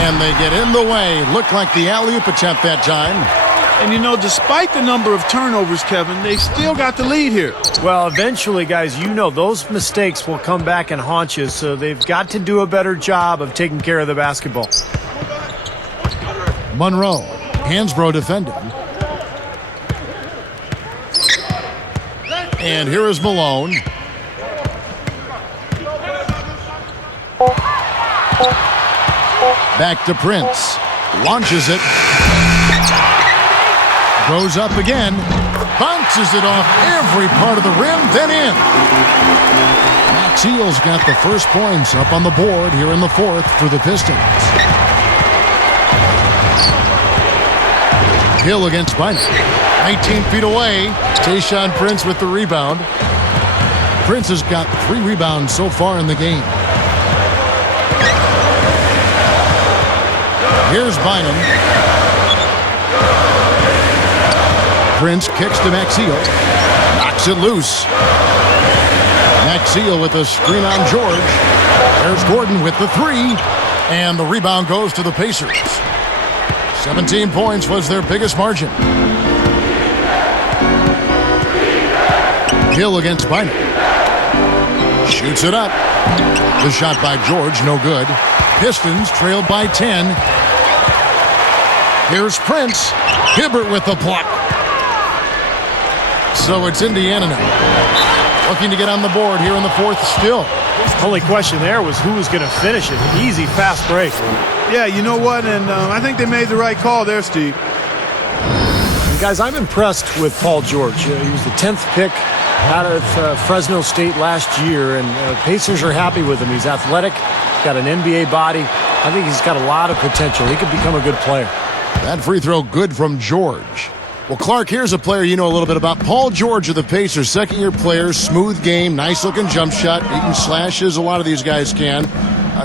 And they get in the way. Looked like the alley-oop attempt that time. And, you know, despite the number of turnovers, Kevin, they still got the lead here. Well, eventually, guys, you know those mistakes will come back and haunt you, so they've got to do a better job of taking care of the basketball. Monroe. Hansbrough defending. And here is Malone. Back to Prince. Launches it. Goes up again. Bounces it off every part of the rim, then in. Max Eel's got the first points up on the board here in the fourth for the Pistons. Hill against Bynum. 19 feet away. Tayshaun Prince with the rebound. Prince has got 3 rebounds so far in the game. Here's Bynum. Prince kicks to Max Eel. Knocks it loose. Max Eel with a screen on George. There's Gordon with the 3. And the rebound goes to the Pacers. 17 points was their biggest margin. Hill against Bynum. Shoots it up. The shot by George, no good. Pistons trailed by 10. Here's Prince. Hibbert with the block. So it's Indiana now. Looking to get on the board here in the fourth still. The only question there was who was going to finish it. Easy, fast break. Yeah, you know what? And I think they made the right call there, Steve. And guys, I'm impressed with Paul George. He was the 10th pick out of Fresno State last year, and Pacers are happy with him. He's athletic, got an NBA body. I think he's got a lot of potential. He could become a good player. That free throw good from George. Well, Clark, here's a player you know a little bit about. Paul George of the Pacers, second-year player, smooth game, nice-looking jump shot. He can slash as a lot of these guys can.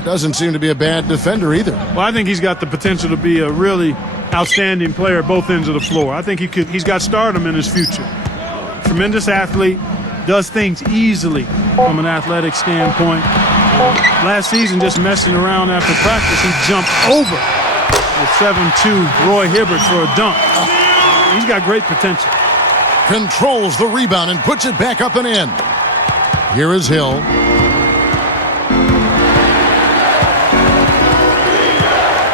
Doesn't seem to be a bad defender either. Well, I think he's got the potential to be a really outstanding player at both ends of the floor. I think he's got stardom in his future. Tremendous athlete, does things easily from an athletic standpoint. Last season, just messing around after practice, he jumped over the 7'2" Roy Hibbert for a dunk. He's got great potential. Controls the rebound and puts it back up and in. Here is Hill.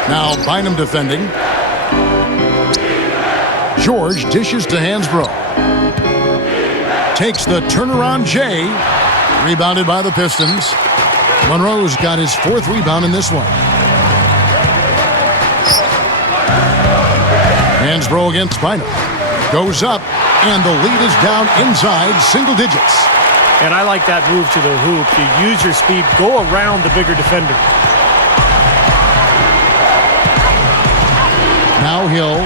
Now Bynum defending. George dishes to Hansbrough. Takes the turnaround J. Rebounded by the Pistons. Monroe's got his 4th rebound in this one. Hansbrough against Bynum. Goes up, and the lead is down inside single digits. And I like that move to the hoop. You use your speed, go around the bigger defender. Now Hill.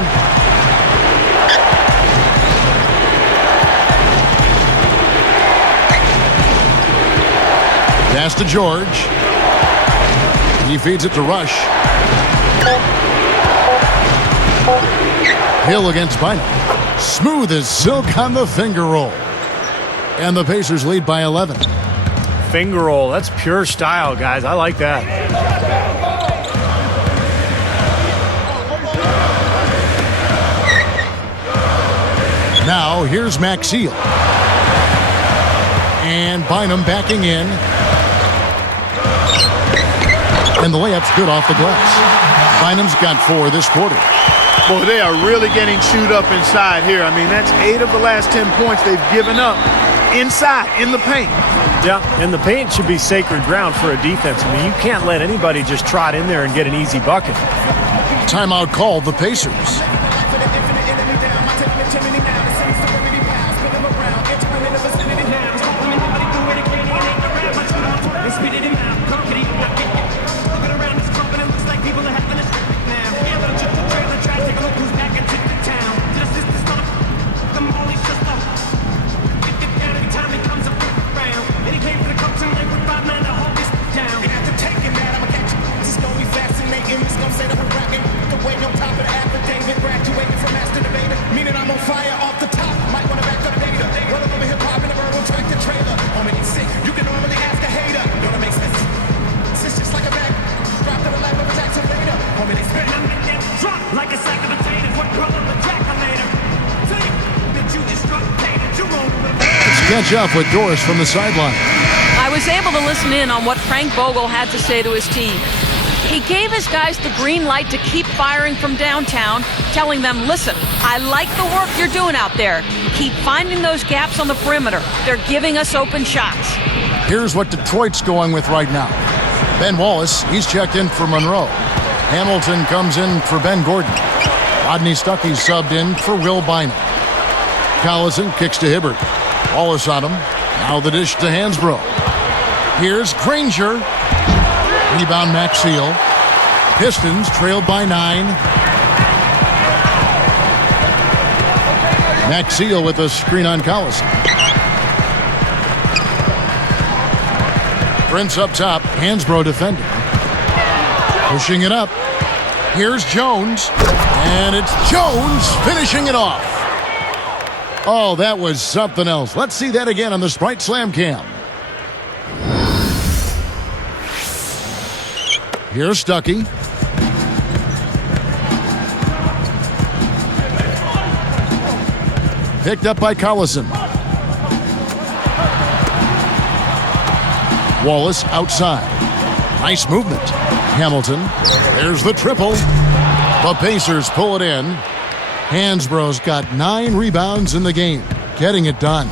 Pass to George. He feeds it to Rush. Hill against Bynum. Smooth as silk on the finger roll. And the Pacers lead by 11. Finger roll, that's pure style, guys. I like that. Now, here's Maxey. And Bynum backing in. And the layup's good off the glass. Bynum's got 4 this quarter. Boy, they are really getting chewed up inside here. I mean, that's 8 of the last 10 points they've given up inside, in the paint. Yeah, and the paint should be sacred ground for a defense. I mean, you can't let anybody just trot in there and get an easy bucket. Timeout called the Pacers. Catch up with Doris from the sideline. I was able to listen in on what Frank Vogel had to say to his team. He gave his guys the green light to keep firing from downtown, telling them, listen, I like the work you're doing out there. Keep finding those gaps on the perimeter. They're giving us open shots. Here's what Detroit's going with right now. Ben Wallace, he's checked in for Monroe. Hamilton comes in for Ben Gordon. Rodney Stuckey's subbed in for Will Bynum. Collison kicks to Hibbert. Wallace on him. Now the dish to Hansbrough. Here's Granger. Rebound Maxey. Pistons trailed by 9. Maxey with a screen on Collison. Prince up top. Hansbrough defending. Pushing it up. Here's Jones. And it's Jones finishing it off. Oh, that was something else. Let's see that again on the Sprite Slam Cam. Here's Stuckey. Picked up by Collison. Wallace outside. Nice movement. Hamilton. There's the triple. The Pacers pull it in. Hansbrough's got 9 rebounds in the game, getting it done.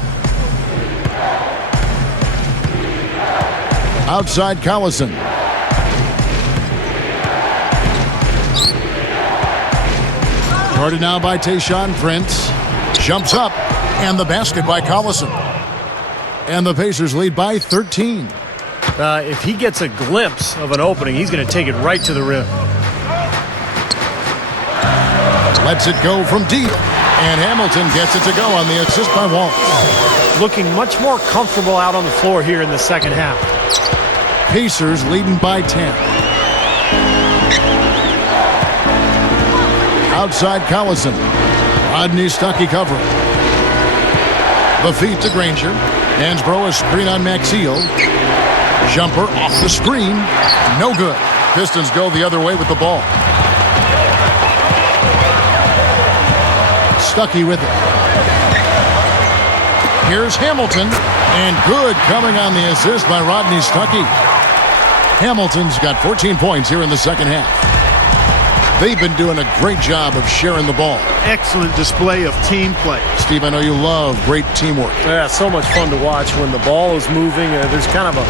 Outside Collison. Guarded now by Tayshaun Prince. Jumps up, and the basket by Collison. And the Pacers lead by 13. If he gets a glimpse of an opening, he's going to take it right to the rim. Lets it go from deep, and Hamilton gets it to go on the assist by Wallace. Looking much more comfortable out on the floor here in the second half. Pacers leading by 10. Outside Collison. Rodney Stuckey covering. The feed to Granger. Hansbrough a screen on Maxey. Jumper off the screen. No good. Pistons go the other way with the ball. Stuckey with it. Here's Hamilton. And good coming on the assist by Rodney Stuckey. Hamilton's got 14 points here in the second half. They've been doing a great job of sharing the ball. Excellent display of team play. Steve, I know you love great teamwork. Yeah, so much fun to watch when the ball is moving. There's kind of a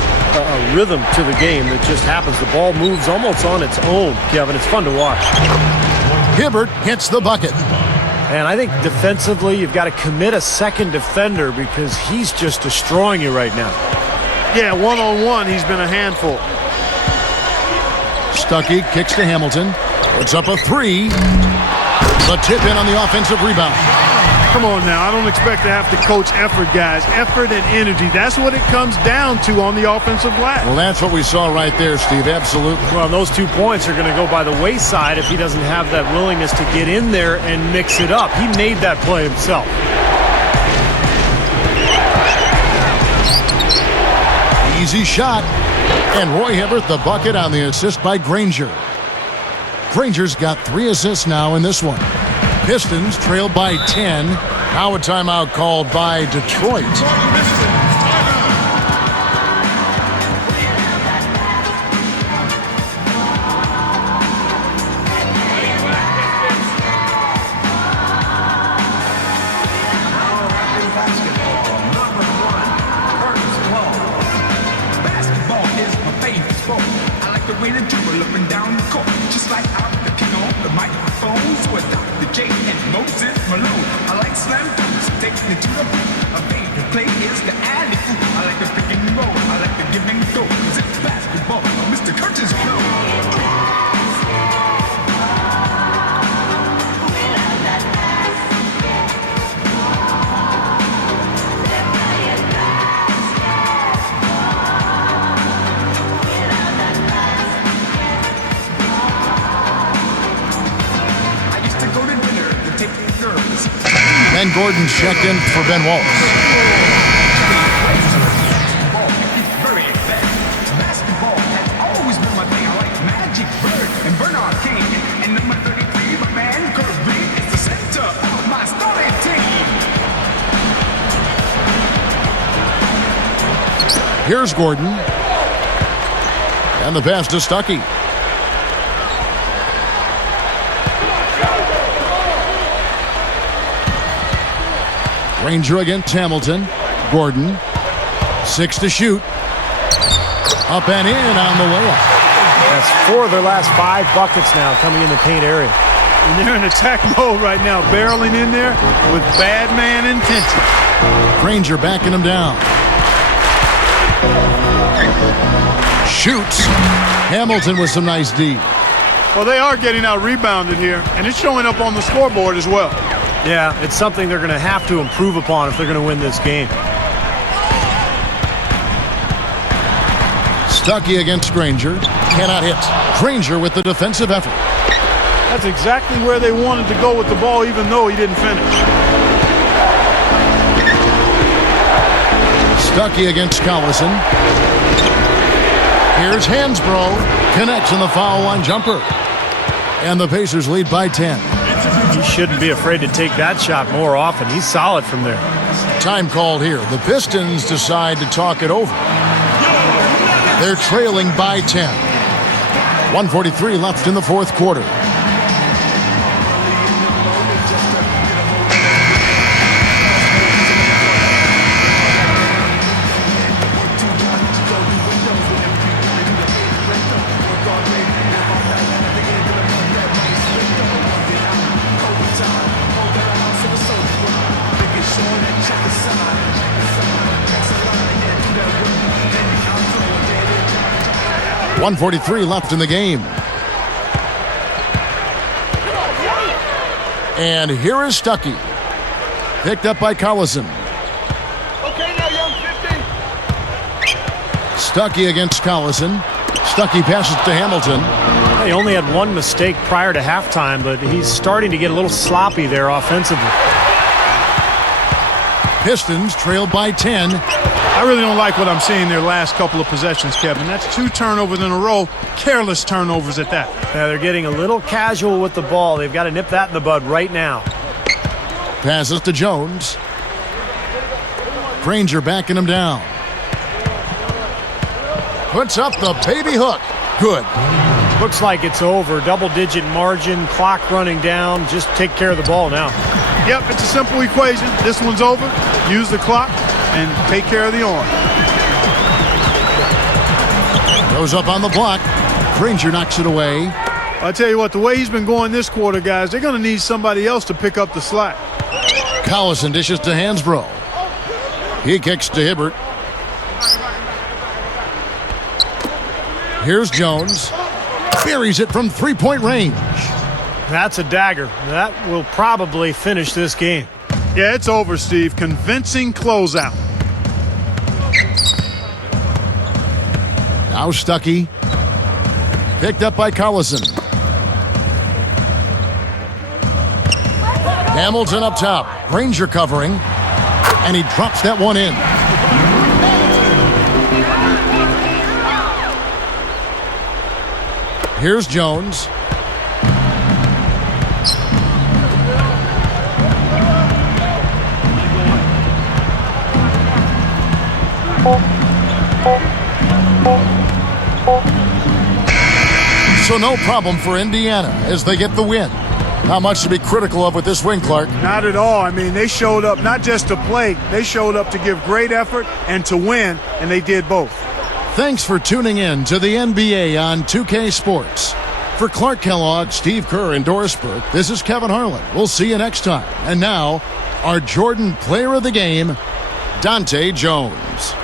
rhythm to the game that just happens. The ball moves almost on its own, Kevin. It's fun to watch. Hibbert hits the bucket. And I think defensively, you've got to commit a second defender because he's just destroying you right now. Yeah, one-on-one, he's been a handful. Stuckey kicks to Hamilton. Puts up a 3. The tip in on the offensive rebound. Come on now. I don't expect to have to coach effort, guys. Effort and energy. That's what it comes down to on the offensive glass. Well, that's what we saw right there, Steve. Absolutely. Well, those 2 points are going to go by the wayside if he doesn't have that willingness to get in there and mix it up. He made that play himself. Easy shot. And Roy Hibbert the bucket on the assist by Granger. Granger's got 3 assists now in this one. Pistons trail by 10. Now a timeout called by Detroit. Basketball is my favorite sport. I like the way they dribble up and down the court, just like I'm the king on the microphones with Dr. J and Moses Malone. I like slam dunks, take me to the hoop. My favorite play is the alley-oop. I like the pick and roll, I like the give and go, 'cause it's basketball. Mr. Curtis Blow. Ben Gordon checked in for Ben Wallace. Basketball has always been my thing. I like Magic Bird and Bernard King. And number 33, my man, Kurt Reed, is the center of my starting team. Here's Gordon. And the pass to Stuckey. Granger against Hamilton. Gordon. 6 to shoot. Up and in on the layup. That's 4 of their last 5 buckets now coming in the paint area. And they're in attack mode right now, barreling in there with bad man intention. Granger backing him down. Shoots. Hamilton with some nice D. Well, they are getting out rebounded here, and it's showing up on the scoreboard as well. Yeah, it's something they're going to have to improve upon if they're going to win this game. Stuckey against Granger. Cannot hit. Granger with the defensive effort. That's exactly where they wanted to go with the ball, even though he didn't finish. Stuckey against Collison. Here's Hansbrough. Connects in the foul line jumper. And the Pacers lead by 10. He shouldn't be afraid to take that shot more often. He's solid from there. Time called here. The Pistons decide to talk it over. They're trailing by 10. 1:43 left in the fourth quarter. .143 left in the game. And here is Stuckey. Picked up by Collison. Okay, now, young 15. Stuckey against Collison. Stuckey passes to Hamilton. He only had 1 mistake prior to halftime, but he's starting to get a little sloppy there offensively. Pistons trail by 10. I really don't like what I'm seeing their last couple of possessions, Kevin. That's 2 turnovers in a row, careless turnovers at that. Yeah, they're getting a little casual with the ball. They've got to nip that in the bud right now. Passes to Jones. Granger backing him down. Puts up the baby hook. Good. Looks like it's over. Double-digit margin, clock running down. Just take care of the ball now. Yep, it's a simple equation. This one's over. Use the clock and take care of the arm. Goes up on the block. Granger knocks it away. I'll tell you what, the way he's been going this quarter, guys, they're going to need somebody else to pick up the slack. Collison dishes to Hansbrough. He kicks to Hibbert. Here's Jones. Buries it from three-point range. That's a dagger. That will probably finish this game. Yeah, it's over, Steve. Convincing closeout. Now Stuckey. Picked up by Collison. Hamilton up top. Granger covering. And he drops that one in. Here's Jones. So no problem for Indiana as they get the win. Not much to be critical of with this win, Clark. Not at all. I mean, they showed up not just to play, they showed up to give great effort and to win, and they did both. Thanks for tuning in to the NBA on 2K Sports. For Clark Kellogg, Steve Kerr, and Doris Burke, this is Kevin Harlan. We'll see you next time. And now, our Jordan Player of the Game, Dante Jones.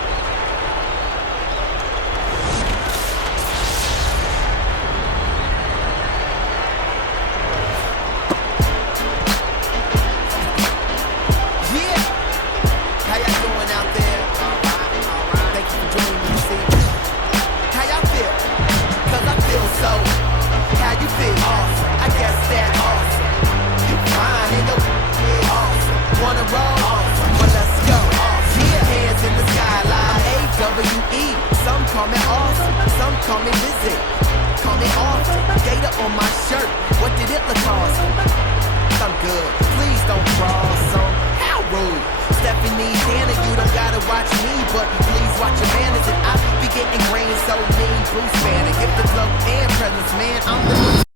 Watch me, but please watch your manners. And I be getting grain so mean. Bruce Banner, give the love and presence, man. I'm the